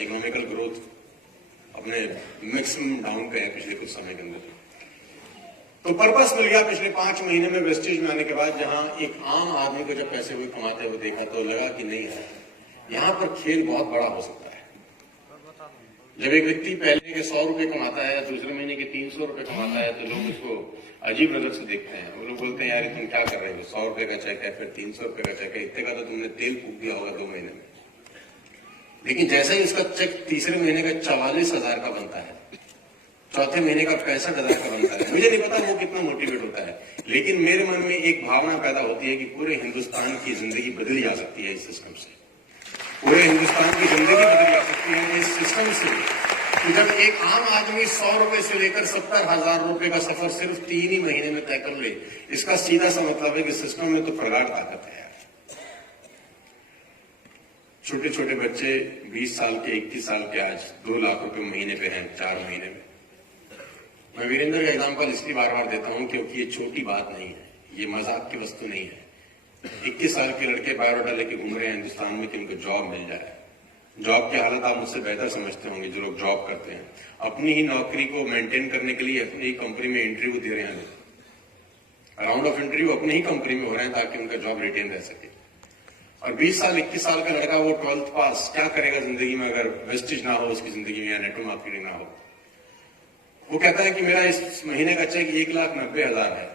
Economical growth अपने maximum down पे है पिछले कुछ समय के अंदर। तो पर्पस मिल गया पिछले 5 महीने में वेस्टेज में आने के बाद, जहां एक आम आदमी को जब पैसे हुए कमाते हुए देखा तो लगा कि नहीं है, यहां पर खेल बहुत बड़ा हो सकता है। जब एक व्यक्ति पहले के 100 रुपए कमाता है, दूसरे महीने के 300 रुपए कमाता है, तो लोग उसको अजीब नजर से देखते हैं। वो लोग बोलते हैं यार तुम क्या कर रहे हो, 100 रुपए का चेक है, फिर 300 रुपए का चेक है, इतने का तो तुमने तेल फूक दिया होगा 2 महीने में। लेकिन जैसे ही उसका चेक तीसरे महीने का 44,000 का बनता है, चौथे महीने का 65,000 का बनता है, मुझे नहीं पता वो कितना मोटिवेट होता है, लेकिन मेरे मन में एक भावना पैदा होती है कि पूरे हिंदुस्तान की जिंदगी बदल जा सकती है इस सिस्टम से। पूरे हिंदुस्तान की जिंदगी बदल जा सकती है इस सिस्टम से। तो जब एक आम आदमी 100 रुपए से लेकर 70,000 रुपए का सफर सिर्फ 3 ही महीने में तय कर ले, इसका सीधा सा मतलब है कि सिस्टम में तो प्रगाढ़ ताकत है। छोटे छोटे बच्चे 20 साल के 21 साल के आज 2 लाख रुपए महीने पे हैं 4 महीने में। मैं वीरेंद्र का एग्जाम्पल इसलिए बार बार देता हूं क्योंकि ये छोटी बात नहीं है, ये मजाक की वस्तु नहीं है। 21 साल के लड़के बायोडाटा लेके घूम रहे हैं हिंदुस्तान में कि उनको जॉब मिल जाए। जॉब की हालत आप मुझसे बेहतर समझते होंगे जो लोग जॉब करते हैं। अपनी ही नौकरी को मेंटेन करने के लिए अपनी ही कंपनी में इंटरव्यू दे रहे हैं लोग। राउंड ऑफ इंटरव्यू अपनी ही कंपनी में हो रहे हैं ताकि उनका जॉब रिटेन रह सके। और 20 साल 21 साल का लड़का वो 12th पास क्या करेगा जिंदगी में अगर वेस्टेज ना हो उसकी जिंदगी में या नेटवर्क मार्केटिंग ना हो। वो कहता है कि मेरा इस महीने का चेक 1,90,000 है।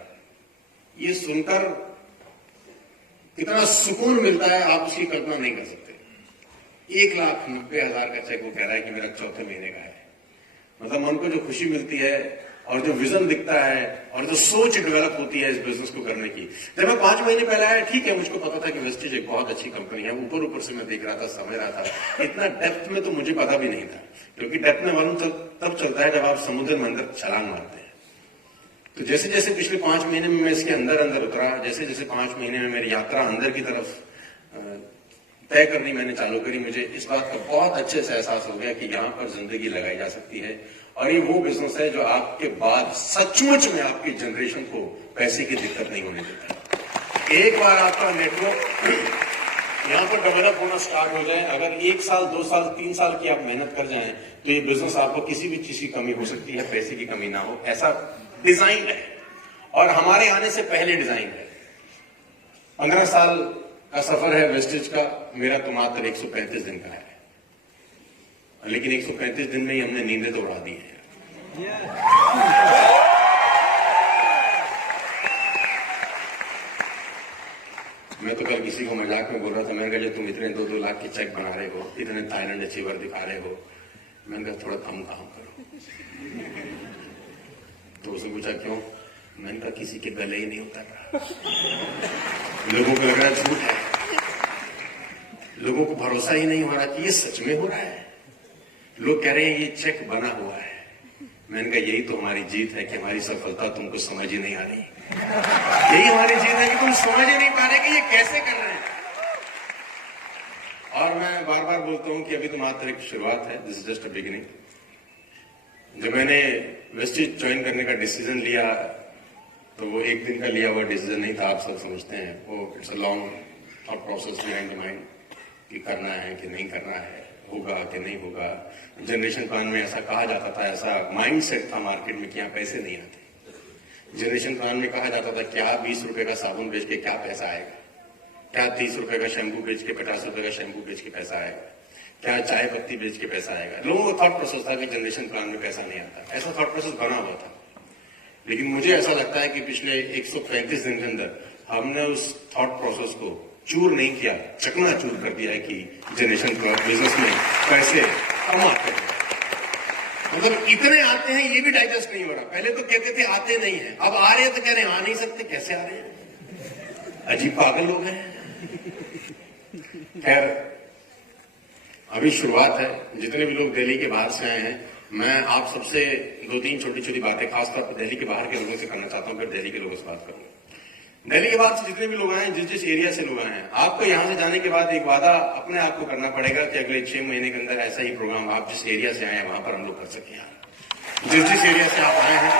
ये सुनकर कितना सुकून मिलता है आप उसकी कल्पना नहीं कर सकते। 1,90,000 का चेक वो कह रहा है कि मेरा चौथे महीने का है। मतलब मन को जो खुशी मिलती है और जो विजन दिखता है और जो सोच डेवलप होती है इस बिजनेस को करने की। जब मैं 5 महीने पहले आया, ठीक है मुझको पता था कि वेस्टेज एक बहुत अच्छी कंपनी है, ऊपर ऊपर से मैं देख रहा था, समझ रहा था। इतना डेप्थ में तो मुझे पता भी नहीं था, क्योंकि डेप्थ में मालूम तब चलता है जब आप समुद्र में अंदर छलांग मारते हैं। तो जैसे जैसे पिछले 5 महीने में मैं इसके अंदर उतरा, जैसे जैसे 5 महीने में मेरी यात्रा अंदर की तरफ तय करनी मैंने चालू करी, मुझे इस बात का बहुत अच्छे से एहसास हो गया कि यहाँ पर जिंदगी लगाई जा सकती है। और ये वो बिजनेस है जो आपके बाद सचमुच में आपकी जनरेशन को पैसे की दिक्कत नहीं होने देता। एक बार आपका नेटवर्क यहाँ पर डेवलप होना स्टार्ट हो जाए, अगर 1 साल 2 साल 3 साल की आप मेहनत कर जाएं, तो ये बिजनेस आपको किसी भी चीज की कमी हो सकती है, पैसे की कमी ना हो, ऐसा डिजाइन है। और हमारे आने से पहले डिजाइन है। 15 साल का सफर है वेस्टेज का, मेरा तो मात्र 135 दिन का है, लेकिन 135 दिन में ही हमने नींदें तो उड़ा दी हैं। मैं तो कल किसी को मजाक में बोल रहा था, मैंने कहा जो तुम इतने 2-2 लाख के चेक बना रहे हो, इतने थाईलैंड अचीवर दिखा रहे हो, मैंने कहा थोड़ा कम काम करो। तो उसने पूछा क्यों? मैंने कहा किसी के गले ही नहीं उतर रहा। लोगों को लग रहा है झूठ है, लोगों को भरोसा ही नहीं हो रहा कि ये सच में हो रहा है। लोग कह रहे हैं ये चेक बना हुआ है। मैंने कहा यही तो हमारी जीत है कि हमारी सफलता तुमको समझ ही नहीं आ रही। यही हमारी जीत है कि तुम समझ ही नहीं पा रहे कि ये कैसे कर रहे हैं। और मैं बार बार बोलता हूं कि अभी तो मात्र एक शुरुआत है, this is just a beginning. जब मैंने वेस्टेज ज्वाइन करने का डिसीजन लिया तो वो एक दिन का लिया हुआ डिसीजन नहीं था, आप सब समझते हैं। वो it's a long thought process behind the mind कि करना है कि नहीं करना है, होगा कि नहीं होगा। जनरेशन प्लान में ऐसा कहा जाता था, ऐसा माइंडसेट था मार्केट में कि यहाँ पैसे नहीं आते। जनरेशन प्लान में कहा जाता था क्या 20 रुपए का साबुन बेच के क्या पैसा आएगा, क्या 30 रुपए का शैम्पू बेच के 50 रुपए का शैम्पू बेच के पैसा आएगा, क्या चाय पत्ती बेच के पैसा आएगा। लोगों का थॉट प्रोसेस था कि जनरेशन प्लान में पैसा नहीं आता, ऐसा थॉट प्रोसेस बना हुआ था। लेकिन मुझे ऐसा लगता है कि पिछले 135 दिन के अंदर हमने उस थॉट प्रोसेस को चूर नहीं किया, चकनाचूर कर दिया है कि जनरेशन बिजनेस में पैसे कम आते हैं। मतलब इतने आते हैं ये भी डाइजेस्ट नहीं हो रहा। पहले तो कहते थे आते नहीं है, अब आ रहे हैं तो कह रहे हैं आ नहीं सकते, कैसे आ रहे हैं, अजीब पागल लोग हैं। खैर अभी शुरुआत है। जितने भी लोग दिल्ली के बाहर से आए हैं, मैं आप सबसे 2-3 छोटी छोटी बातें खासतौर पर दिल्ली के बाहर के लोगों से करना चाहता हूं, फिर दिल्ली के लोगों से बात करूंगा। दिल्ली के बाद से जितने भी लोग आए हैं, जिस एरिया से लोग आए हैं, आपको यहां से जाने के बाद एक वादा अपने आप को करना पड़ेगा कि अगले 6 महीने के अंदर ऐसा ही प्रोग्राम आप जिस एरिया से आए हैं वहां पर हम लोग कर सकें। जिस एरिया से आप आए हैं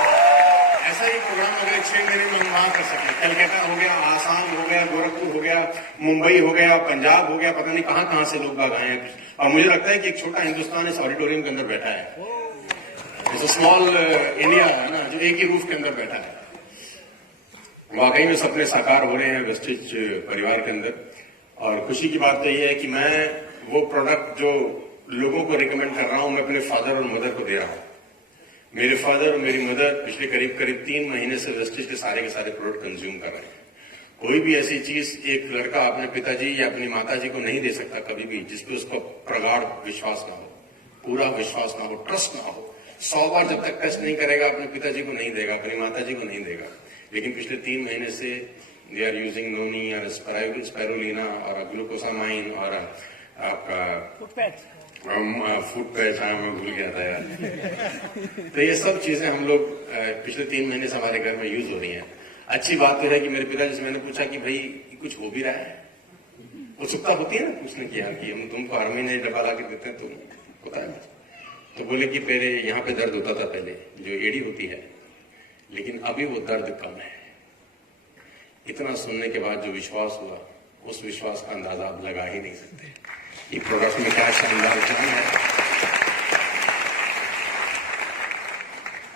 ऐसा ही प्रोग्राम अगले 6 महीने में हम वहां कर सकें। कलकत्ता हो गया, आसाम हो गया, गोरखपुर हो गया, मुंबई हो गया, पंजाब हो गया, पता नहीं कहां कहां से लोग बाग आए हैं। और मुझे लगता है कि एक छोटा हिंदुस्तान इस ऑडिटोरियम के अंदर बैठा है, स्मॉल इंडिया है ना, जो एक ही रूफ के अंदर बैठा है। वाकई में सपने साकार हो रहे हैं वेस्टिज परिवार के अंदर। और खुशी की बात तो यह है कि मैं वो प्रोडक्ट जो लोगों को रिकमेंड कर रहा हूं, मैं अपने फादर और मदर को दे रहा हूं। मेरे फादर और मेरी मदर पिछले करीब 3 महीने से वेस्टिज के सारे प्रोडक्ट कंज्यूम कर रहे हैं। कोई भी ऐसी चीज एक लड़का अपने पिताजी या अपनी माताजी को नहीं दे सकता कभी भी जिसपे उसको प्रगाढ़ विश्वास ना हो, पूरा विश्वास ना हो, ट्रस्ट ना हो। 100 बार जब तक टेस्ट नहीं करेगा अपने पिताजी को नहीं देगा, अपनी माताजी को नहीं देगा। लेकिन पिछले 3 महीने से दे आर यूजिंग नोनी और स्पायरुलिना और ग्लूकोसामाइन और आपका फूड पैच, हाँ मैं भूल गया था यार। तो ये सब चीजें हम लोग पिछले 3 महीने से हमारे घर में यूज हो रही हैं। अच्छी बात तो है कि मेरे पिताजी से मैंने पूछा कि भाई कुछ हो भी रहा है, उत्सुकता होती है ना पूछने की, कि हम तुमको हर महीने डब्बा ला के देते हैं, तुम होता है। तो बोले कि पहले यहाँ पे दर्द होता था, पहले जो एड़ी होती है, लेकिन अभी वो दर्द कम है। इतना सुनने के बाद जो विश्वास हुआ, उस विश्वास का अंदाजा आप लगा ही नहीं सकते। ये प्रोडक्ट में क्या शानदार जान है।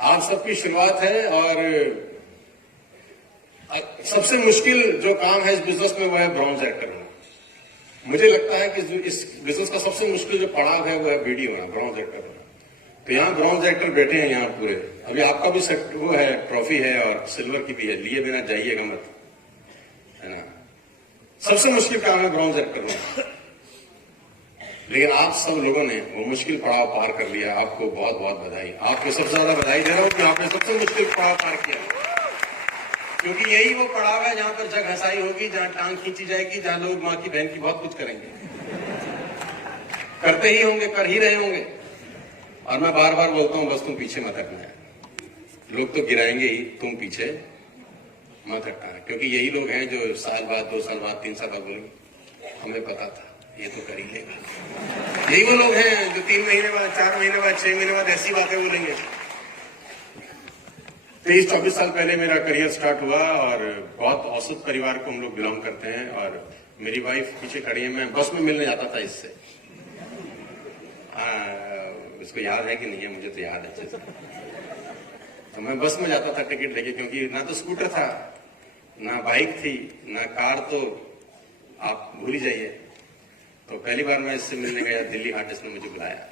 आप सबकी शुरुआत है और सबसे मुश्किल जो काम है इस बिजनेस में वो है ब्रॉन्ज एक्टर होना। मुझे लगता है कि इस बिजनेस का सबसे मुश्किल जो पड़ाव है वो है बीडी होना, ब्रॉन्ज एक्टर होना। तो यहाँ ब्रॉन्ज एक्टर बैठे हैं यहाँ पूरे। अभी आपका भी वो है, ट्रॉफी है और सिल्वर की भी है, लिए बिना जाइएगा मत, है ना। सबसे मुश्किल काम है ब्रॉन्ज एक्टर होना। लेकिन आप सब लोगों ने वो मुश्किल पड़ाव पार कर लिया। आपको बहुत बहुत बधाई। आपको सबसे ज्यादा बधाई दे रहा हूं कि आपने सबसे मुश्किल पड़ाव पार किया, क्योंकि यही वो पड़ाव है जहां पर जग हंसाई होगी, जहां टांग खींची जाएगी, जहां लोग मां की बहन की बहुत कुछ करेंगे, करते ही होंगे, कर ही रहे होंगे। और मैं बार बार बोलता हूं, बस तुम पीछे मत हटना है। लोग तो गिराएंगे ही, तुम पीछे मत हटना है, क्योंकि यही लोग हैं जो साल बाद, 2 साल बाद, 3 साल बाद बोलेंगे हमें पता था ये तो कर ही लेगा। यही वो लोग हैं जो 3 महीने बाद, 4 महीने बाद, 6 महीने बाद ऐसी बातें बोलेंगे। 23-24 साल पहले मेरा करियर स्टार्ट हुआ और बहुत औसत परिवार को हम लोग बिलोंग करते हैं। और मेरी वाइफ पीछे खड़ी है, मैं बस में मिलने जाता था इससे। इसको याद है कि नहीं है, मुझे तो याद है अच्छे से। तो मैं बस में जाता था टिकट लेके, क्योंकि ना तो स्कूटर था, ना बाइक थी, ना कार, तो आप भूल ही जाइए। तो पहली बार मैं इससे मिलने गया दिल्ली हाट, इसने मुझे बुलाया।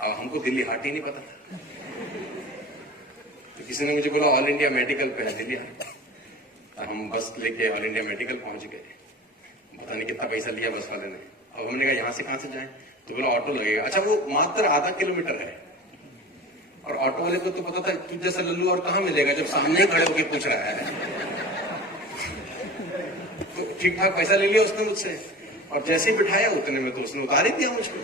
अब हमको दिल्ली हाट ही नहीं पता था, तो किसी ने मुझे बोला ऑल इंडिया मेडिकल पे है दिल्ली हाट। हम बस लेके ऑल इंडिया मेडिकल पहुंच गए। पता नहीं कितना पैसा लिया बस वाले ने। अब हमने कहा यहाँ से कहां से जाएं, तो बोला ऑटो लगेगा। अच्छा, वो मात्र आधा किलोमीटर है, और ऑटो वाले को तो पता था तुझ जैसा लल्लू और कहां मिलेगा जब सामने खड़े होकर पूछ रहा है। तो ठीक ठाक पैसा ले लिया उसने मुझसे, और जैसे ही बिठाया उतने में तो उसने उतार ही दिया मुझको।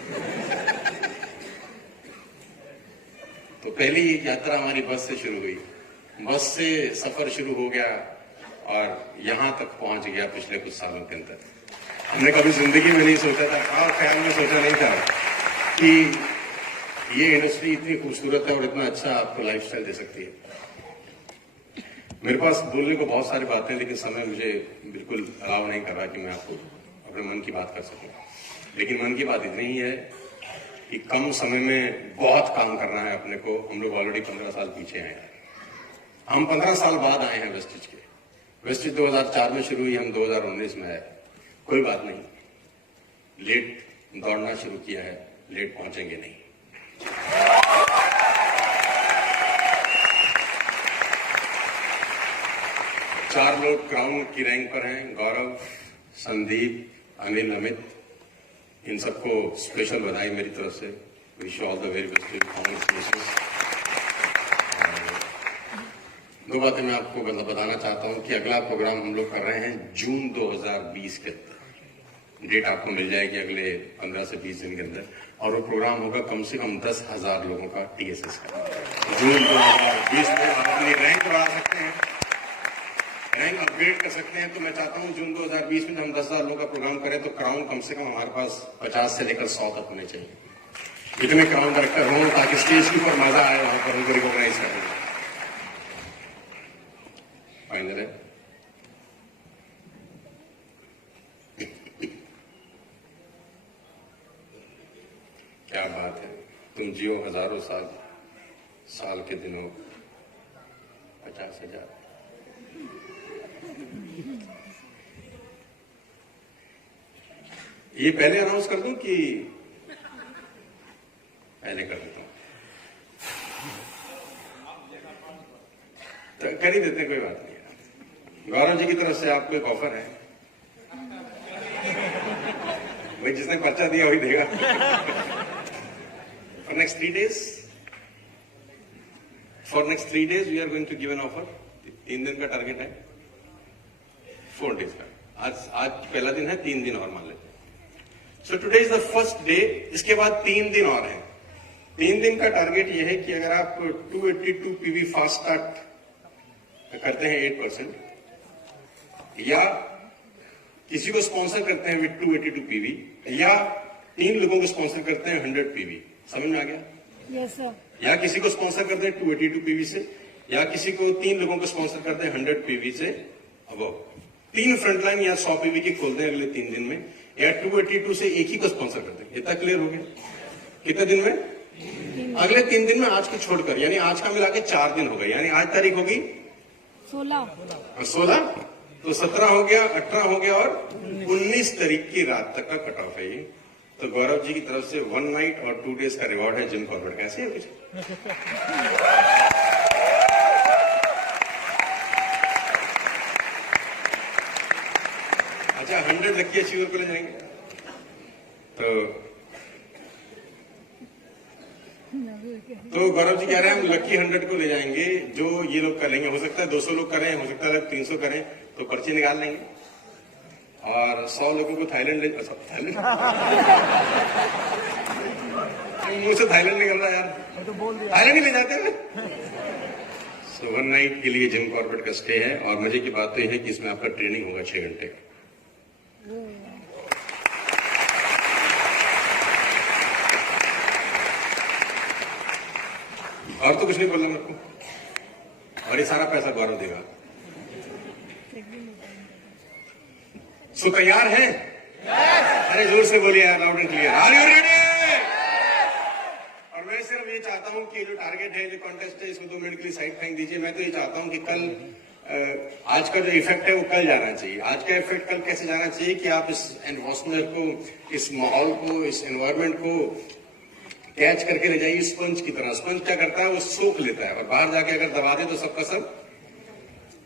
तो पहली यात्रा हमारी बस से शुरू हुई, बस से सफर शुरू हो गया और यहां तक पहुंच गया पिछले कुछ सालों के अंदर। हमने कभी जिंदगी में नहीं सोचा था, और ख्याल में सोचा नहीं था कि ये इंडस्ट्री इतनी खूबसूरत है और इतना अच्छा आपको लाइफस्टाइल दे सकती है। मेरे पास बोलने को बहुत सारी बातें, लेकिन समय मुझे बिल्कुल अलाउ नहीं कर रहा कि मैं आपको अपने मन की बात कर सकूं। लेकिन मन की बात इतनी ही है कि कम समय में बहुत काम करना है अपने को। हम लोग ऑलरेडी 15 साल पीछे हैं। हम 15 साल बाद आए हैं वेस्टिज के। वेस्टिज 2004 में शुरू हुई, हम 2019 में आए। कोई बात नहीं, लेट दौड़ना शुरू किया है, लेट पहुंचेंगे नहीं। चार लोग क्राउन की रैंक पर हैं, गौरव, संदीप, अनिल, अमित। इन सबको स्पेशल बधाई मेरी तरफ से। Wish all the very best, congratulation. दो बातें मैं आपको बताना चाहता हूं कि अगला प्रोग्राम हम लोग कर रहे हैं जून 2020 के अंदर। डेट आपको मिल जाएगी अगले 15 से 20 दिन के अंदर, और वो प्रोग्राम होगा कम से कम 10,000 लोगों का TSS का। जून 2020 में आप अपनी रैंक बढ़ा सकते हैं, रैंक अपग्रेड कर सकते हैं। तो मैं चाहता हूं जून 2020 में जब हम 10,000 लोगों का प्रोग्राम करें तो क्राउन कम से कम हमारे पास 50 से लेकर 100 तक होने चाहिए। इतने क्राउन डायरेक्टर हों ताकि स्टेज के ऊपर मजा आए, वहां पर उनको रिकॉग्नाइज करें। फाइनल है। क्या बात है, तुम जियो हजारों साल, साल के दिनों 50,000। ये पहले अनाउंस कर दूं कि पहले कर देता हूं? तो कर ही देते, कोई बात नहीं। गौरव जी की तरफ से आपको एक ऑफर है, भाई जिसने पर्चा दिया वही देगा। For next 3 days, we are going to give an offer. 3 दिन का टारगेट है, 4 days का। आज पहला दिन है, 3 दिन और मान लेते हैं। So today is the first day, इसके बाद 3 दिन और हैं। 3 दिन का टारगेट यह है कि अगर आप 282 PV फास्ट स्टार्ट करते हैं 8%, या किसी को स्पॉन्सर करते हैं विद 282 PV, या 3 लोगों को स्पॉन्सर करते हैं 100 PV, समझ में आ गया? Yes sir. या किसी को स्पॉन्सर करते हैं 282 PV से, या किसी को 3 लोगों को स्पॉन्सर करते हैं 100 PV से अबव। 3 फ्रंटलाइन या 100 PV की खोलते हैं अगले 3 दिन में, या 282 से एक ही को स्पॉन्सर करते हैं। इतना क्लियर हो गया? कितने दिन में? अगले 3 दिन में, आज को छोड़कर, यानी आज का मिला के 4 दिन हो गए। यानी आज तारीख होगी 16, तो 17 हो गया, 18 हो गया, और 19 तारीख की रात तक का कट ऑफ है ये। तो गौरव जी की तरफ से 1 नाइट और 2 डेज का रिवॉर्ड है जिम कॉर्बेट। कैसे है कुछ? अच्छा, 100 लकी अचीवर को ले जाएंगे। तो गौरव जी कह रहे हैं हम लकी 100 को ले जाएंगे, जो ये लोग करेंगे। हो सकता है 200 लोग करें, हो सकता है 300 करें, तो पर्ची निकाल लेंगे। और 100 लोगों को थाईलैंड ले, थाईलैंड मुंह से थाईलैंड निकल रहा है यार, तो बोल दिया थाईलैंड ही ले जाते हैं। सो 1 नाइट के लिए जिम कॉर्बेट का स्टे है, और मजे की बात तो यह है कि इसमें आपका ट्रेनिंग होगा 6 घंटे का। और तो कुछ नहीं बोलना मेरे को, और ये सारा पैसा गौरव देगा। सो तैयार हैं? अरे जोर से बोलिए यार, loud and clear. Are you ready? और मैं सिर्फ ये चाहता हूं कि जो टारगेट है, जो कॉन्टेस्ट है, इसको 2 मिनट के लिए साइड फेंक दीजिए। मैं तो ये चाहता हूं कि कल, आज का जो इफेक्ट है वो कल जाना चाहिए। आज का इफेक्ट कल कैसे जाना चाहिए कि आप इस एटमॉस्फेयर को, इस माहौल को, इस एनवायरमेंट को कैच करके ले जाइए स्पंज की तरह। स्पंज क्या करता है? वो सोख लेता है, और बाहर जाके अगर दबा दे तो सबका सब,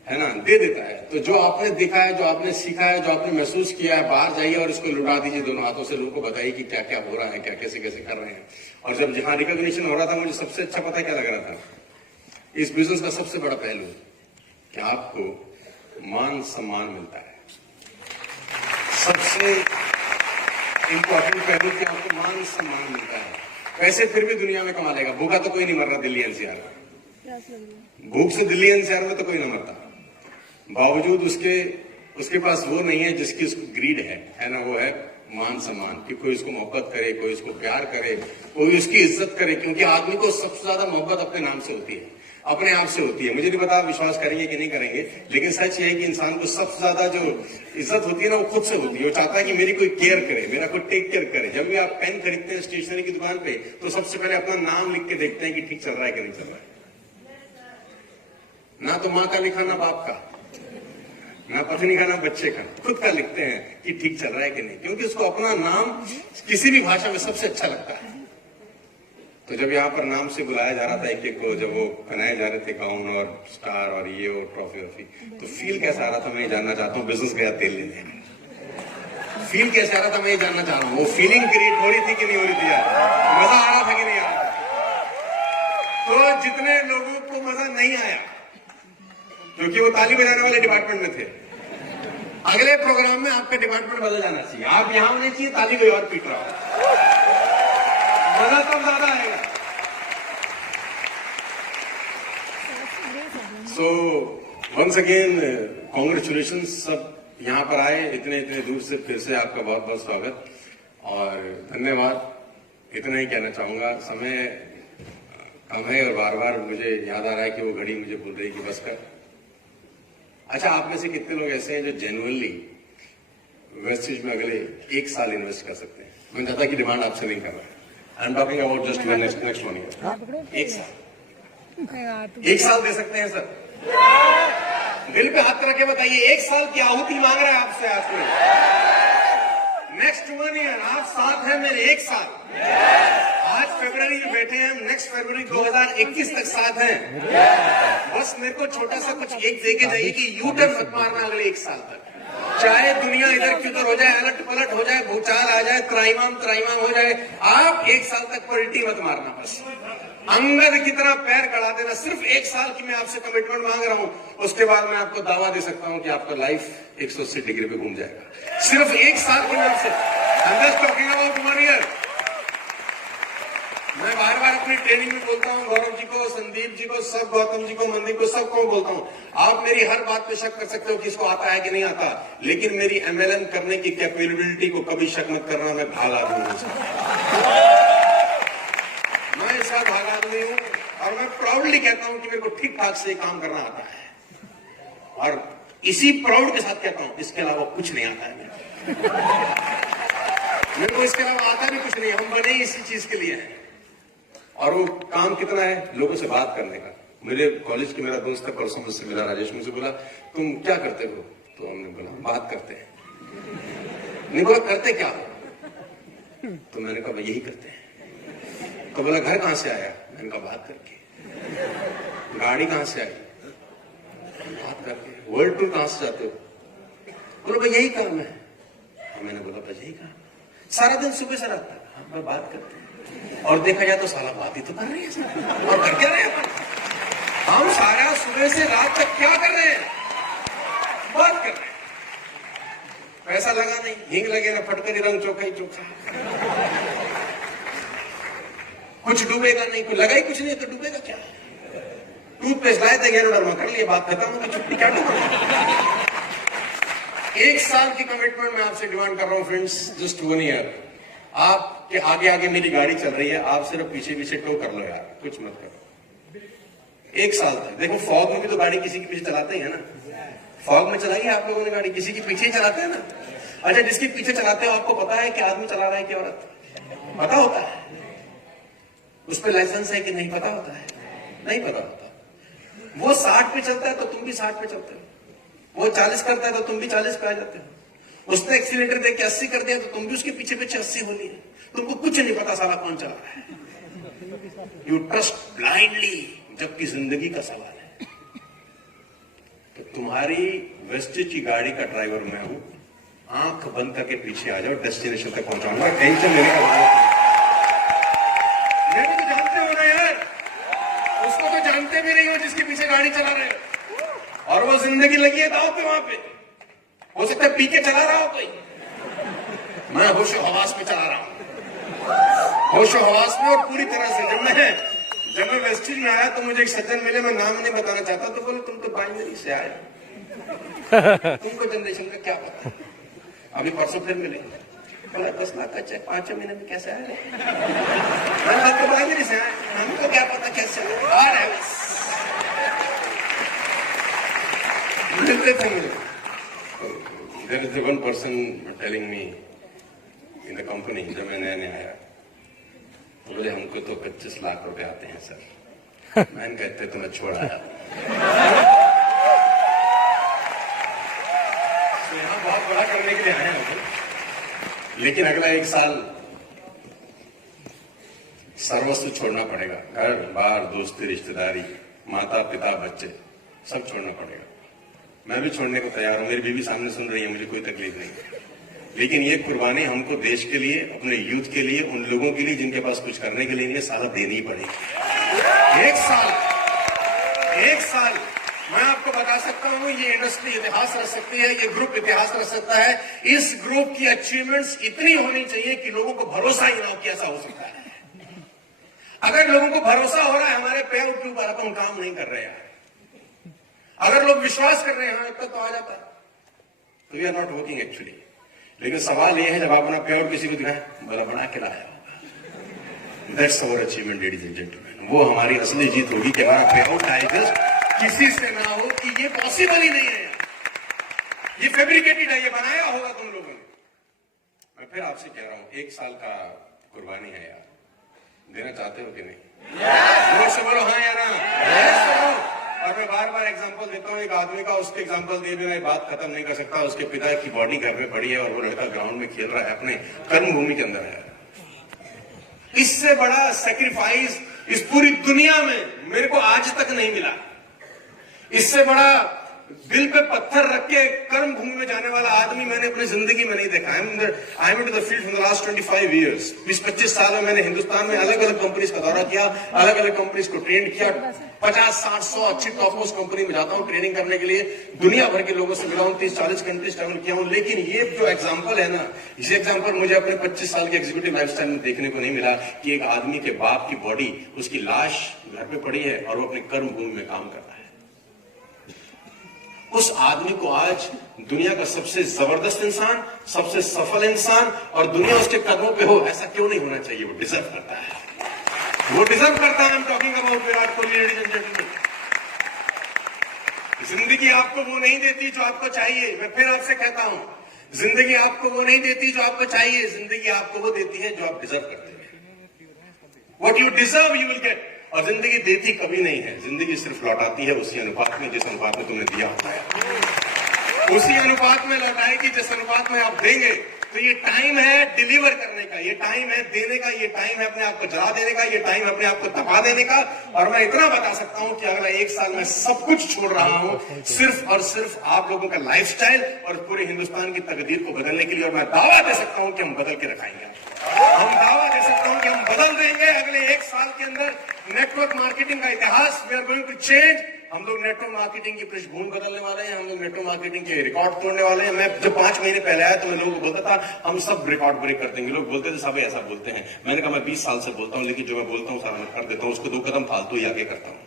है ना, दे देता है। तो जो आपने देखा है, जो आपने सीखा है, जो आपने महसूस किया है, बाहर जाइए और इसको लुटा दीजिए दोनों हाथों से। लोगों को बताइए कि क्या क्या हो रहा है, क्या कैसे कैसे कर रहे हैं। और जब जहां रिकॉग्निशन हो रहा था, मुझे सबसे अच्छा पता क्या लग रहा था? इस बिजनेस का सबसे बड़ा पहलू कि आपको मान सम्मान मिलता है। सबसे इंपॉर्टेंट पहलू कि आपको मान सम्मान मिलता है। पैसे फिर भी दुनिया में कमा लेगा, भूखा तो कोई नहीं मर रहा दिल्ली एनसीआर में। भूख से दिल्ली एनसीआर में तो कोई नहीं मरता, बावजूद उसके पास वो नहीं है जिसकी उसको ग्रीड है ना, वो है मान सम्मान। कि कोई उसको मोहब्बत करे, कोई उसको प्यार करे, कोई उसकी इज्जत करे। क्योंकि आदमी को सबसे ज्यादा मोहब्बत अपने नाम से होती है, अपने आप से होती है। मुझे नहीं पता आप विश्वास करेंगे कि नहीं करेंगे, लेकिन सच ये है कि इंसान को सबसे ज्यादा जो इज्जत होती है ना, वो खुद से होती है। वो चाहता है कि मेरी कोई केयर करे, मेरा कोई टेक केयर करे। जब भी आप पेन खरीदते हैं स्टेशनरी की दुकान पे, तो सबसे पहले अपना नाम लिख के देखते हैं कि ठीक चल रहा है कि नहीं चल रहा है। ना तो माँ का लिखा, ना बाप का, ना पत्नी का, ना बच्चे का, खुद का लिखते हैं कि ठीक चल रहा है कि नहीं। क्योंकि उसको अपना नाम किसी भी भाषा में सबसे अच्छा लगता है। तो जब यहाँ पर नाम से बुलाया जा रहा था एक एक को, जब वो बनाए जा रहे थे गाउन और स्टार और ये और ट्रॉफी वॉफी, तो फील कैसा आ रहा था मैं ये जानना चाहता हूँ। बिजनेस गया तेल लेने, फील कैसे आ रहा था मैं ये जानना चाह रहा हूँ। वो फीलिंग क्रिएट हो रही थी कि नहीं हो रही थी यार? मजा आ रहा था कि नहीं आ रहा था? तो जितने लोगों को मजा नहीं आया, क्योंकि वो ताली बजाने वाले डिपार्टमेंट में थे, अगले प्रोग्राम में आपका डिपार्टमेंट बदल जाना चाहिए। आप यहां होने चाहिए, ताली कोई और पीट रहा हो, मजा तब ज्यादा आएगा। So once again congratulation. सब यहाँ पर आए इतने इतने दूर से, फिर से आपका बहुत बहुत स्वागत और धन्यवाद। इतना ही कहना चाहूंगा। समय कम है और बार बार मुझे याद आ रहा है कि वो घड़ी मुझे बोल रही कि बस कर। अच्छा, आप में से कितने लोग ऐसे हैं जो जेन्युइनली वेस्टेज में अगले 1 साल इन्वेस्ट कर सकते हैं? मैं ज्यादा की डिमांड आपसे नहीं कर रहा, I am talking about just next 1 year. 1 साल, 1 साल दे सकते हैं सर? दिल पे हाथ रख के बताइए, 1 साल की आहुति मांग रहा है आपसे आपने। नेक्स्ट 1 ईयर आप साथ हैं मेरे, 1 साल। आज फरवरी में बैठे हैं, नेक्स्ट फरवरी 2021 तक साथ हैं। बस मेरे को छोटा सा कुछ एक देके जाइए कि यू टर्न मत मारना अगले 1 साल तक। चाहे दुनिया इधर की उधर हो जाए, अलट पलट हो जाए, भूचाल आ जाए, त्राइमाम हो जाए, आप 1 साल तक पलटी मत मारना। बस अंगद की तरह पैर गड़ा देना। सिर्फ 1 साल की मैं आपसे कमिटमेंट मांग रहा हूं, उसके बाद मैं आपको दावा दे सकता हूं कि आपका लाइफ 180 डिग्री पे घूम जाएगा। सिर्फ 1 साल की मैं आपसे टॉकिंग अबाउट 1 ईयर। मैं बार बार अपनी ट्रेनिंग में बोलता हूं, गौरव जी को, संदीप जी को, सब गौतम जी को, मनदीप को, सबको बोलता हूं, आप मेरी हर बात पे शक कर सकते हो कि इसको आता है कि नहीं आता, लेकिन मेरी MLM करने की कैपेबिलिटी को कभी शक मत करना। मैं भाग आदमी हूं, मैं इसका भाग आदमी हूं, और मैं प्राउडली कहता हूं कि मेरे को ठीक ठाक से काम करना आता है, और इसी प्राउड के साथ कहता हूं इसके अलावा कुछ नहीं आता है मेरे को इसके अलावा आता भी कुछ नहीं। हम बने इसी चीज के लिए हैं। और वो काम कितना है, लोगों से बात करने का। मेरे कॉलेज के मेरा दोस्त था, परसों मुझसे मिला, राजेश, मुझसे बोला तुम क्या करते हो? तो हमने बोला बात करते हैं। नहीं बोला करते क्या हो? तो मैंने कहा यही करते हैं। तो बोला घर कहां से आया? मैंने कहा बात करके। गाड़ी कहां से आई? बात करके। वर्ल्ड टूर कहां से जाते हो? बोला भाई यही काम है। मैंने बोला बस यही काम, सारा दिन सुबह से रात तक हम बात करते हैं। और देखा जाए तो साला बात ही तो कर रहे हैं, और कर क्या रहे हैं हम? सारा सुबह से रात तक क्या कर रहे हैं? बात कर रहे हैं। पैसा लगा नहीं, हिंग लगे ना फटकरी, रंग चोखा ही चोखा, कुछ डूबेगा नहीं, कुछ लगा ही कुछ नहीं तो डूबेगा क्या? टूथपेस्ट लाए थे, गैरोडर्मा कर लिए, बात खत्म होगी, छुट्टी क्या डूबेगा? 1 साल की कमिटमेंट मैं आपसे डिमांड कर रहा हूं फ्रेंड्स, जस्ट 1 ईयर। आपके आगे आगे मेरी गाड़ी चल रही है, आप सिर्फ पीछे पीछे टो कर लो यार, कुछ मत करो। 1 साल तक देखो, फॉग में भी तो गाड़ी किसी के पीछे चलाते हैं ना। फॉग में चलाई है आप लोगों ने गाड़ी, किसी के पीछे ही चलाते हैं ना। अच्छा, जिसके पीछे चलाते हो आपको पता है कि आदमी चला रहा है कि औरत? पता होता है। उस पर लाइसेंस है कि नहीं पता होता है? नहीं पता होता। वो 60 पे चलता है तो तुम भी 60 पे चलते हो, वो 40 करता है तो तुम भी 40 पे आ जाते हो, उसने एक्सीलेटर दे के 80 कर दिया तो तुम भी उसके पीछे पीछे 80 हो लिए। तुमको कुछ नहीं पता साला कौन चला रहा है। यू ट्रस्ट ब्लाइंडली, जबकि जिंदगी का सवाल है। तो तुम्हारी वेस्टेज की गाड़ी का ड्राइवर मैं हूं, आंख बंद करके पीछे आ जाओ, डेस्टिनेशन तक पहुंचाऊंगा, टेंशन लेने का मेरे को जानते हो ना यार, उसको तो जानते भी नहीं हो जिसके पीछे गाड़ी चला रहे हो, और वो जिंदगी लगी है दांव पे। वहां पे हो सकता है पी के चला रहा हो कोई, मैं होशो हवास में चला रहा हूं, होशो हवास में, और पूरी तरह से। जब मैं वेस्टेज में आया तो मुझे एक सज्जन मिले, मैं नाम नहीं बताना चाहता, तो बोले तुम तो बाइनरी से आए, तुमको जनरेशन का क्या पता। अभी परसों फिर मिले, बोला 10 लाख का चेक 5 महीने में कैसे आया? मैंने तो बाइनरी से आए, हमको क्या पता कैसे आया। मिलते थे मुझे। There is one person telling me in the company, जब मैं नया आया तो बोले हमको तो 25 लाख रुपए आते हैं सर। मैंने कहते तो मैं छोड़ आया। तो यहाँ बहुत बड़ा करने के लिए आए हैं, लेकिन अगला 1 साल सर्वस्व छोड़ना पड़ेगा। घर बार, दोस्ती, रिश्तेदारी, माता पिता, बच्चे, सब छोड़ना पड़ेगा। मैं भी छोड़ने को तैयार हूं, मेरी बीवी सामने सुन रही है, मुझे कोई तकलीफ नहीं। लेकिन ये कुर्बानी हमको देश के लिए, अपने यूथ के लिए, उन लोगों के लिए जिनके पास कुछ करने के लिए नहीं है, साला देनी ही पड़ेगी। 1 साल मैं आपको बता सकता हूं, ये इंडस्ट्री इतिहास रख सकती है, ये ग्रुप इतिहास रख सकता है। इस ग्रुप की अचीवमेंट्स इतनी होनी चाहिए कि लोगों को भरोसा ही ना हो कि ऐसा हो सकता है। अगर लोगों को भरोसा हो रहा है हमारे पे आउट के ऊपर, अपन काम नहीं कर रहे हैं। अगर लोग विश्वास कर रहे हैं, हाँ इतना तो आ जाता है, तो we are not working actually. लेकिन सवाल यह है, जब आप अपना पे आउट किसी को दिखाएं, बड़ा बना के लाया होगा, that's our achievement ladies and gentleman. वो हमारी असली जीत होगी कि हमारा पे आउट डाइजेस्ट किसी से ना हो, कि ये पॉसिबल ही नहीं है। ये फैब्रिकेटेड है, ये बनाया होगा तुम लोगों ने। मैं फिर आपसे कह रहा हूं, 1 साल का कुर्बानी है यार, देना चाहते हो कि नहीं? जोर से बोलो हाँ या ना। और मैं बार बार एग्जांपल देता हूं, एक आदमी का, उसके एग्जांपल दिए बिना बात खत्म नहीं कर सकता। उसके पिता की बॉडी घर में पड़ी है और वो लड़का ग्राउंड में खेल रहा है, अपने कर्म भूमि के अंदर है। इससे बड़ा सैक्रिफाइस इस पूरी दुनिया में मेरे को आज तक नहीं मिला। इससे बड़ा दिल पे पत्थर रख के कर्म भूमि में जाने वाला आदमी मैंने अपनी जिंदगी में नहीं देखा। I am to the field for the last 25 years. 20-25 साल में मैंने हिंदुस्तान में अलग अलग कंपनीज का दौरा किया, अलग अलग कंपनीज को ट्रेन किया। 50-60-100 अच्छी टॉप मोस्ट कंपनी में जाता हूं ट्रेनिंग करने के लिए, दुनिया भर के लोगों से मिला हूं, 30-40 कंट्रीज ट्रैवल किया हूं। लेकिन ये जो एग्जाम्पल है ना, इसी एग्जाम्पल मुझे अपने 25 साल के एग्जीक्यूटिव लाइफस्टाइल में देखने को नहीं मिला कि एक आदमी के बाप की बॉडी, उसकी लाश घर पे पड़ी है और वो अपने कर्म भूमि में काम कर रहा है। उस आदमी को आज दुनिया का सबसे जबरदस्त इंसान, सबसे सफल इंसान और दुनिया उसके कदमों पे हो, ऐसा क्यों नहीं होना चाहिए? वो डिजर्व करता है, वो डिजर्व करता है। I am talking about Virat Kohli, ladies and gentleman. जिंदगी आपको वो नहीं देती जो आपको चाहिए। मैं फिर आपसे कहता हूं, जिंदगी आपको वो नहीं देती जो आपको चाहिए, जिंदगी आपको वो देती है जो आप डिजर्व करते हैं। What you deserve you will get. और जिंदगी देती कभी नहीं है, जिंदगी सिर्फ लौटाती है उसी अनुपात में जिस अनुपात में तुमने दिया होता है, उसी अनुपात में लौटाएगी जिस अनुपात में आप देंगे। तो ये टाइम है डिलीवर करने का, ये टाइम है देने का, ये टाइम है अपने आप को जला देने का, ये टाइम है अपने आप को दबा देने का। और मैं इतना बता सकता हूं कि अगला 1 साल में सब कुछ छोड़ रहा हूं, सिर्फ और सिर्फ आप लोगों का लाइफस्टाइल और पूरे हिंदुस्तान की तकदीर को बदलने के लिए। और मैं दावा दे सकता हूं कि हम बदल के रखाएंगे, हम दावा दे सकता हूं कि हम बदल देंगे अगले 1 साल के अंदर। नेटवर्क मार्केटिंग का इतिहास, we are going to change. हम लोग नेटवर्क मार्केटिंग की पृष्ठभूमि बदलने वाले हैं, हम लोग नेटवर्क मार्केटिंग के रिकॉर्ड तोड़ने वाले हैं। मैं जब 5 महीने पहले आया तो मैं लोगों को बोलता था हम सब रिकॉर्ड ब्रेक कर देंगे। लोग बोलते थे साहब ऐसा बोलते हैं। मैंने कहा मैं 20 साल से बोलता हूं, लेकिन जो मैं बोलता हूं सारा मैं कर देता हूं, उसको 2 कदम फालतू ही आगे करता हूं।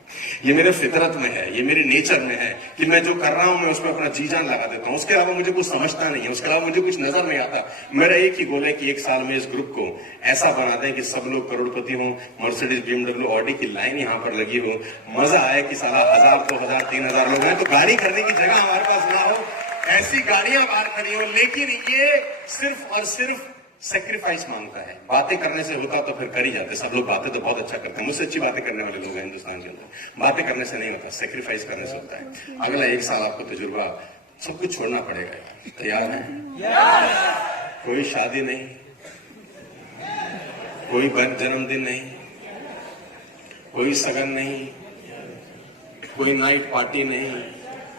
ये मेरे फितरत में है, ये मेरे नेचर में है कि मैं जो कर रहा हूं मैं उसमें अपना जी जान लगा देता हूं। उसके अलावा मुझे कुछ समझता नहीं है, उसके अलावा मुझे कुछ नजर नहीं आता। मेरा एक ही गोल है कि 1 साल में इस ग्रुप को ऐसा बना दें कि सब लोग करोड़पति हों, मर्सिडीज, BMW, ऑडी की लाइन यहाँ पर लगी हो। मजा आए कि साला 1000, 2000, 3000 लोग हैं तो गाड़ी करने की जगह हमारे पास ना हो, ऐसी गाड़ियां बाहर खड़ी हो। लेकिन ये सिर्फ और सिर्फ सेक्रीफाइस मांगता है। बातें करने से होता तो फिर कर ही जाते। सब लोग बातें तो बहुत अच्छा करते हैं, मुझसे अच्छी बातें करने वाले लोग हैं हिंदुस्तान के अंदर। बातें करने से नहीं होता, सेक्रीफाइस करने से होता है। अगला 1 साल आपको तजुर्बा, सब कुछ छोड़ना पड़ेगा। तैयार है? कोई शादी नहीं, कोई जन्मदिन नहीं, कोई सगन नहीं, कोई नाइट पार्टी नहीं,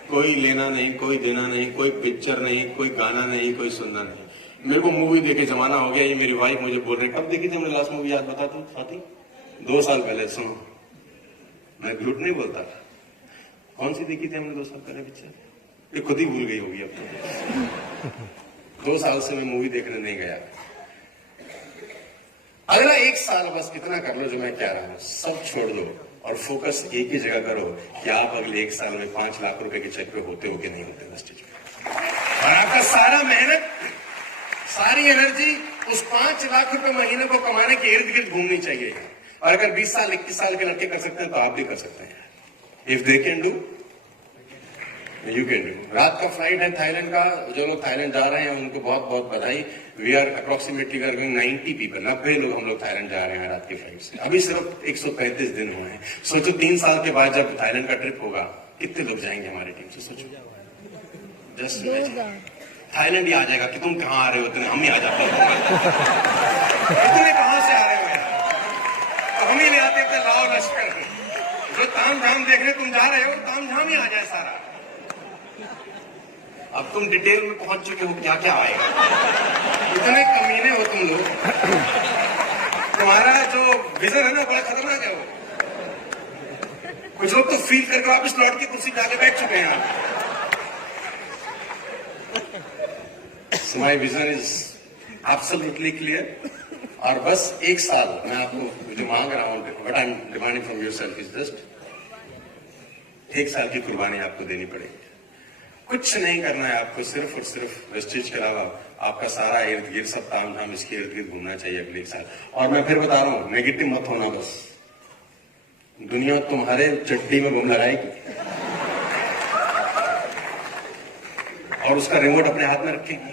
कोई लेना नहीं, कोई देना नहीं, कोई पिक्चर नहीं, कोई गाना नहीं, कोई सुनना नहीं। मेरे को मूवी देखे जमाना हो गया। ये मेरी वाइफ मुझे बोल रही है कब देखी थी हमने लास्ट मूवी, याद बता तू साथी? 2 साल पहले। सुनो, मैं झूठ नहीं बोलता। कौन सी देखी थी हमने 2 साल पहले पिक्चर? ये खुद ही भूल गई होगी अब तो। 2 साल से मैं मूवी देखने नहीं गया। अगला 1 साल बस इतना कर लो जो मैं कह रहा हूं, सब छोड़ दो और फोकस एक ही जगह करो कि आप अगले 1 साल में 5 लाख रुपए के चेक पे होते हो कि नहीं होते स्टेज पे। और आपका सारा मेहनत, सारी एनर्जी उस 5 लाख रुपए महीने को कमाने के इर्द गिर्द घूमनी चाहिए। और अगर 20 साल 21 साल के लड़के कर सकते हैं तो आप भी कर सकते हैं। If they can do, you can do. रात का फ्लाइट है थाईलैंड का, जो लोग थाईलैंड जा रहे हैं उनको बहुत बहुत बधाई। वी आर अप्रोक्सीमेटली 90 पीपल, 90 लोग हम लोग थाईलैंड जा रहे हैं रात की फ्लाइट से। अभी सिर्फ 135 दिन हुए हैं। सोचो 3 साल के बाद जब थाईलैंड का ट्रिप होगा कितने लोग जाएंगे हमारी टीम से, सोचो। जस्ट थाईलैंड ही आ जाएगा कि तुम कहां आ रहे हो, हम ही आ जाते हैं। इतने कहां से आ रहे हो यार? तो हम ही ले आते थे लाओ लश्कर। जो ताम झाम देखने तुम जा रहे हो, ताम झाम ही आ जाए सारा। अब तुम डिटेल में पहुंच चुके हो, क्या क्या आएगा। इतने कमीने हो तुम लोग। तुम्हारा जो विजन है ना बड़ा खतरनाक है। वो कुछ लोग तो फील करके वापस लौट के कुर्सी पे आके बैठ चुके हैं। So my vision is absolutely clear. और बस 1 साल मैं आपको जो मांग रहा हूं, what I'm demanding from yourself is just 1 साल की कुर्बानी आपको देनी पड़ेगी। कुछ नहीं करना है आपको, सिर्फ और सिर्फ वेस्टेज के अलावा आपका सारा इर्द गिर्द सब ताम झाम इसके इर्द गिर्द घूमना चाहिए अगले 1 साल। और मैं फिर बता रहा हूं, नेगेटिव मत होना। बस दुनिया तुम्हारे चड्डी में बम लगाएगी और उसका रिमोट अपने हाथ में रखेंगे।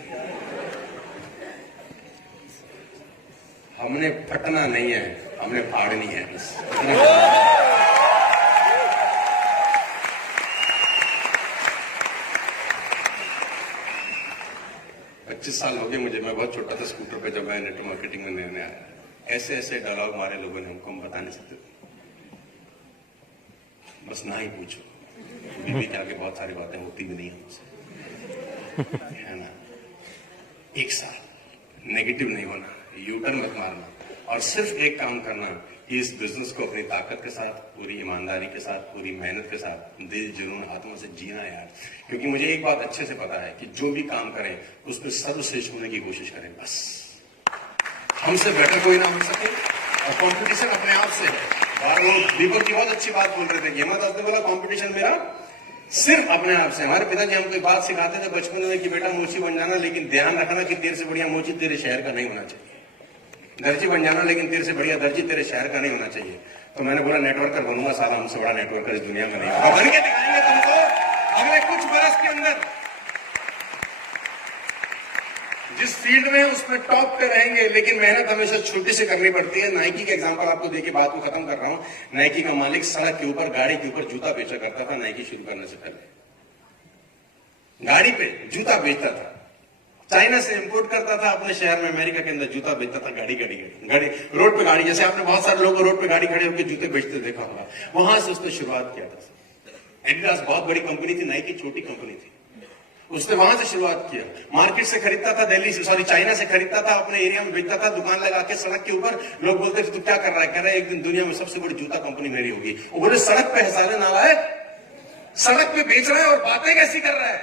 हमने फटना नहीं है, हमने फाड़नी है बस। 25 साल हो गए मुझे, मैं बहुत छोटा था स्कूटर पे जब मैं नेटवर्क मार्केटिंग में नया आया। ऐसे ऐसे डायलॉग मारे लोगों ने हमको, हम बता नहीं सकते। बस ना ही पूछो, बीवी के आगे बहुत सारी बातें होती भी नहीं हमसे, है ना। एक साल नेगेटिव नहीं होना, यूटर्न मत मारना, और सिर्फ एक काम करना कि इस बिजनेस को अपनी ताकत के साथ, पूरी ईमानदारी के साथ, पूरी मेहनत के साथ, दिल जुनून आत्मा से जीना यार। क्योंकि मुझे एक बात अच्छे से पता है कि जो भी काम करें उसमें सर्वश्रेष्ठ होने की कोशिश करें, बस। हमसे बेटर कोई ना हो सके, और कंपटीशन अपने आप से है। और वो दीपक जी बहुत अच्छी बात बोल रहे थे, हेमंत दास ने बोला कंपटीशन मेरा सिर्फ अपने आप से। हमारे पिताजी हमको एक बात सिखाते थे बचपन में कि बेटा मोची बन जाना, लेकिन ध्यान रखना कि तेरे से बढ़िया मोची तेरे शहर का नहीं होना चाहिए। दर्जी बन जाना, लेकिन तेरे से बढ़िया दर्जी तेरे शहर का नहीं होना चाहिए। तो मैंने बोला नेटवर्कर बनूंगा, साला हमसे बड़ा नेटवर्कर इस दुनिया में नहीं होगा। बन के दिखाएंगे तुमको अगले कुछ बरस के अंदर। जिस फील्ड में उसमें टॉप पे रहेंगे, लेकिन मेहनत हमेशा छोटी से करनी पड़ती है। नाइकी का एग्जांपल आपको देके बात को खत्म कर रहा हूं। नाइकी का मालिक सड़क के ऊपर, गाड़ी के ऊपर जूता बेचा करता था नाइकी शुरू करने से पहले। गाड़ी पे जूता बेचता था, चाइना से इंपोर्ट करता था, अपने शहर में अमेरिका के अंदर जूता बेचता था। गाड़ी रोड पे गाड़ी, जैसे आपने बहुत सारे लोगों को रोड पे गाड़ी खड़े होकर जूते बेचते देखा होगा, वहां से उसने शुरुआत किया था। एडिडास बहुत बड़ी कंपनी थी, नाइकी छोटी कंपनी थी। उसने वहां से शुरुआत किया, मार्केट से खरीदता था, चाइना से खरीदता था, अपने एरिया में बेचता था, दुकान लगा के सड़क के ऊपर। लोग बोलते थे तू क्या कर रहा है? कह रहा है एक दिन दुनिया में सबसे बड़ी जूता कंपनी मेरी होगी। वो बोले सड़क पे है साले नालायक, सड़क पे बेच रहा है और बातें कैसी कर रहा है?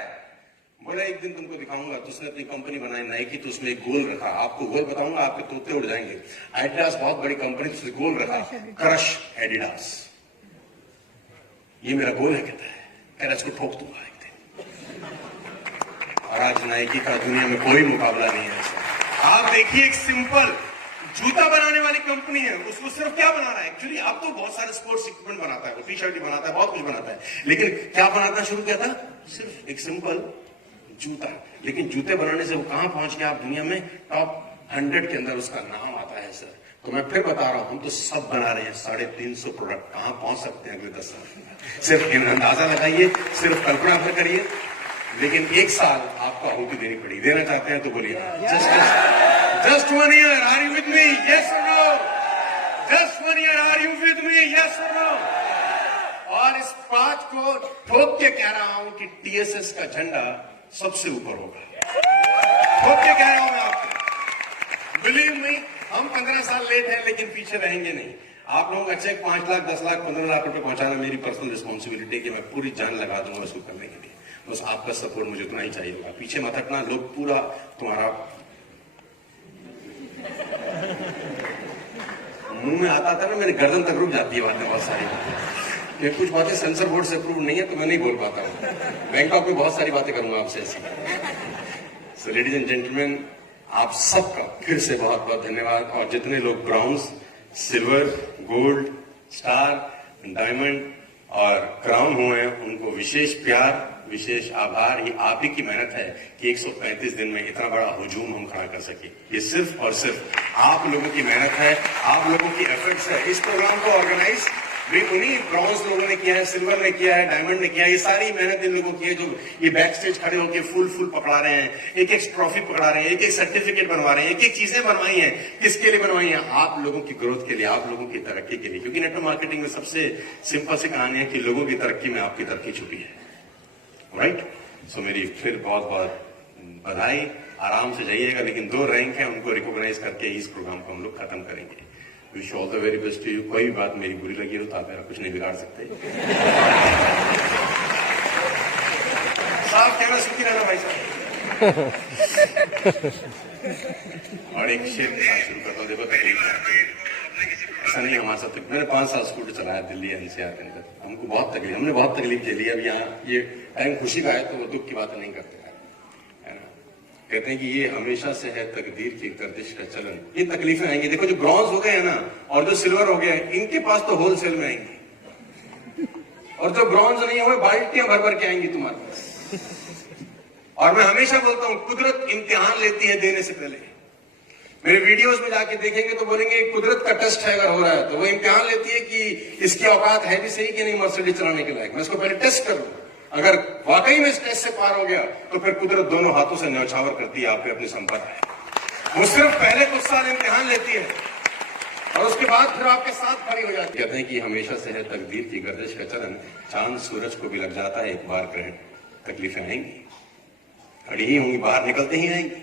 बोला एक दिन तुमको दिखाऊंगा। तो उसने अपनी कंपनी बनाई नाइकी, तो उसमें एक गोल रखा, आपको गोल बताऊंगा, आपके तोते उड़ जाएंगे। एडिडास बहुत बड़ी कंपनी, तो उसने गोल रखा, क्रश एडिडास। ये मेरा गोल है, कहता है, कह रहा इसको ठोक दूंगा एक दिन। और आज नाइकी का दुनिया में कोई मुकाबला नहीं है ऐसा। आप देखिए, एक सिंपल जूता बनाने वाली कंपनी है, उसको सिर्फ क्या बना रहा है? एक्चुअली अब तो बहुत सारे स्पोर्ट्स इक्विपमेंट बनाता है, टी शर्ट बनाता है, बहुत कुछ बनाता है, लेकिन क्या बनाना शुरू किया था? सिर्फ एक सिंपल जूता। लेकिन जूते बनाने से वो कहां पहुंच गया? आप दुनिया में टॉप 100 के अंदर उसका नाम आता है सर। तो मैं फिर बता रहा हूं, हम तो सब बना रहे हैं 350 प्रोडक्ट, कहां पहुंच सकते हैं अगले 10 साल? सिर्फ अंदाजा लगाइए, सिर्फ कल्पना भर करिए। लेकिन एक साल आपको आहुति देनी पड़ेगी। देना चाहते हैं तो बोलिए just 1 year, are you with me? Yes और no? Just 1 year, are you with me? Yes और नो? और इस बात को ठोक के कह रहा हूं कि टीएसएस का झंडा सबसे ऊपर होगा। ठोक के कह रहा हूं मैं आपको, बिलीव मी। हम 15 साल लेट हैं, लेकिन पीछे रहेंगे नहीं। आप लोगों का चेक 5 लाख, 10 लाख, 15 लाख रुपए पहुंचाना मेरी पर्सनल रिस्पॉन्सिबिलिटी है कि मैं पूरी जान लगा दूंगा उसको करने के लिए। बस आपका सपोर्ट मुझे उतना ही चाहिए होगा। पीछे मत हटना, लोग पूरा तुम्हारा मुंह में आता था ना, मेरे गर्दन तक रुक जाती है बातें, बहुत सारी बातें। ये कुछ बातें सेंसर बोर्ड से अप्रूव नहीं है, तो मैं नहीं बोल पाता हूँ। बैंकॉक में बहुत सारी बातें करूंगा आपसे ऐसी। सो लेडीज एंड जेंटलमैन, आप सबका फिर से बहुत बहुत धन्यवाद। और जितने लोग bronze, silver, gold, star, diamond और क्राउन हुए हैं, उनको विशेष प्यार, विशेष आभार। ये आप ही की मेहनत है कि 135 दिन में इतना बड़ा हुजूम हम खड़ा कर सके। ये सिर्फ और सिर्फ आप लोगों की मेहनत है, आप लोगों की एफर्ट्स है। इस प्रोग्राम को ऑर्गेनाइज भी उन्हीं ब्रॉन्ज लोगों ने किया है, सिल्वर ने किया है, डायमंड ने किया है। ये सारी मेहनत इन लोगों की है, जो ये बैक स्टेज खड़े होकर फूल पकड़ा रहे हैं, एक एक ट्रॉफी पकड़ा रहे हैं, एक एक सर्टिफिकेट बनवा रहे हैं, एक एक चीजें बनवाई हैं। किसके लिए बनवाई हैं? आप लोगों की ग्रोथ के लिए, आप लोगों की तरक्की के लिए। क्योंकि नेटवर्क मार्केटिंग में सबसे सिंपल सी कहानी है कि लोगों की तरक्की में आपकी तरक्की छुपी है। राइट? सो मेरी फिर बहुत बहुत बधाई। आराम से जाइएगा, लेकिन 2 रैंक है, उनको रिकॉग्नाइज करके इस प्रोग्राम को हम लोग खत्म करेंगे। Wish all the very best to you. कोई भी बात मेरी बुरी लगी हो तो आप मेरा कुछ नहीं बिगाड़ सकते। साफ कहना, सुखी रहना भाई साहब। और एक शेर के साथ शुरू करता हूँ। देखो, ऐसा नहीं हमारे साथ, मैंने 5 साल स्कूटर चलाया दिल्ली एनसीआर के अंदर। हमको बहुत तकलीफ, हमने बहुत तकलीफ झेली। अब यहाँ ये टाइम खुशी का है तो वो दुख की बात नहीं करते है ना। कहते हैं कि ये हमेशा से है तकदीर की गर्दिश का चलन। ये तकलीफें आएंगी। देखो, जो ब्रॉन्ज हो गए हैं ना और जो सिल्वर हो गए हैं, इनके पास तो होलसेल में आएंगी, और जो ब्रॉन्ज नहीं हुए बाल्टियां भर भर के आएंगी तुम्हारे पास। और मैं हमेशा बोलता हूं, कुदरत इम्तिहान लेती है देने से पहले। मेरे वीडियोस में जाके देखेंगे तो बोलेंगे कुदरत का टेस्ट है, अगर हो रहा है तो वो इम्तिहान लेती है कि इसकी औकात है भी सही कि नहीं मर्सिडीज चलाने के लायक। मैं इसको पहले टेस्ट करूं, अगर वाकई में इस टेस्ट से पार हो गया तो फिर कुदरत दोनों हाथों से न्यौछावर करती है आप पे अपनी संपत्ति। वो सिर्फ पहले कुछ साल इम्तिहान लेती है और उसके बाद फिर आपके साथ खड़ी हो जाती है। कहते हैं कि हमेशा से है तकदीर की गर्दिश का चलन, चांद सूरज को भी लग जाता है एक बार ग्रहण। तकलीफें आएंगी, खड़ी ही होंगी, बाहर निकलते ही आएंगी।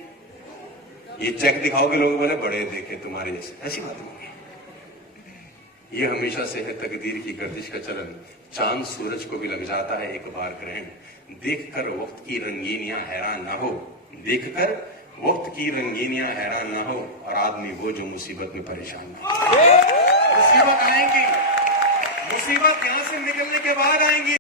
ये चेक दिखाओगे, लोग बोले बड़े देखे तुम्हारे जैसे, ऐसी बात होगी। ये हमेशा से है तकदीर की गर्दिश का चलन, चांद सूरज को भी लग जाता है एक बार ग्रहण। देखकर वक्त की रंगीनियां हैरान ना हो, देखकर वक्त की रंगीनियां हैरान ना हो, और आदमी वो जो मुसीबत में परेशान ना हो। मुसीबत आएंगी, मुसीबत यहां से निकलने के बाद आएंगी।